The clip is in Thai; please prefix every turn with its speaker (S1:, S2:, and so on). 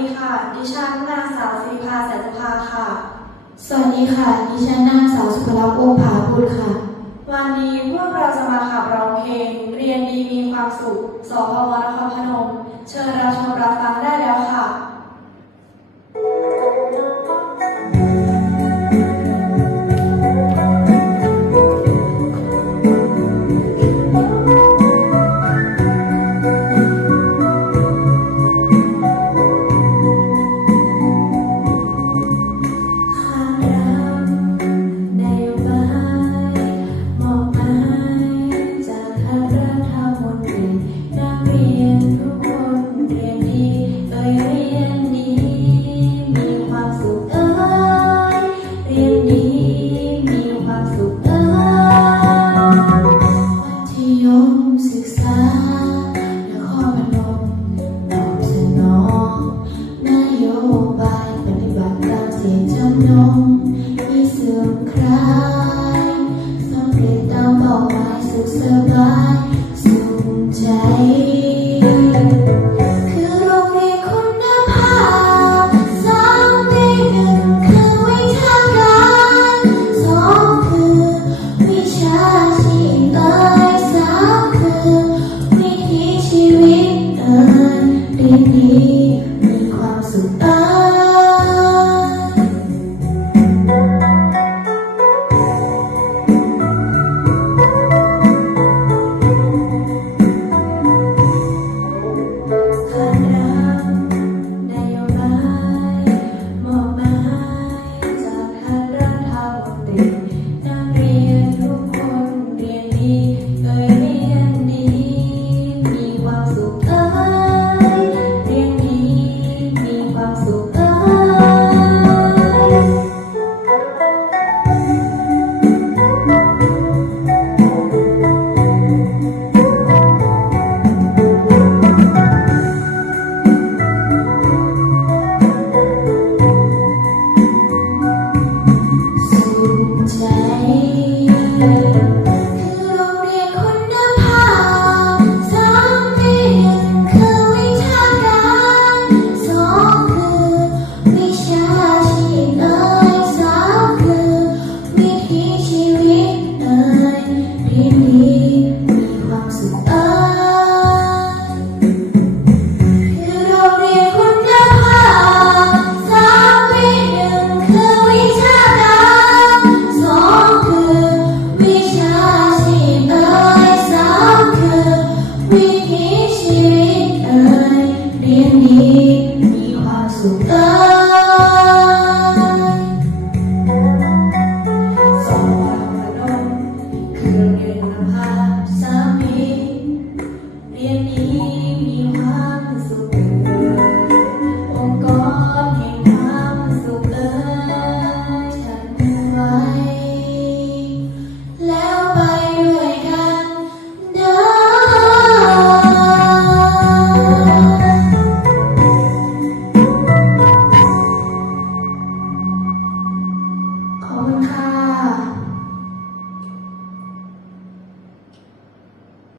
S1: ดีค่ะ ดิฉันนางสาวสิริภาแสนสุภาค่ะ
S2: สวัสดีค่ะ ดิฉันนางสาวสุภลักษณ์วงศ์ผาบุตรค่ะ
S1: วันนี้พวกเราจะมาขับร้องเพลง เรียนดีมีความสุขสพวนครพนม เชิญรับชมรับฟังได้แล้วค่ะ
S2: สบายสุขใจ Oh,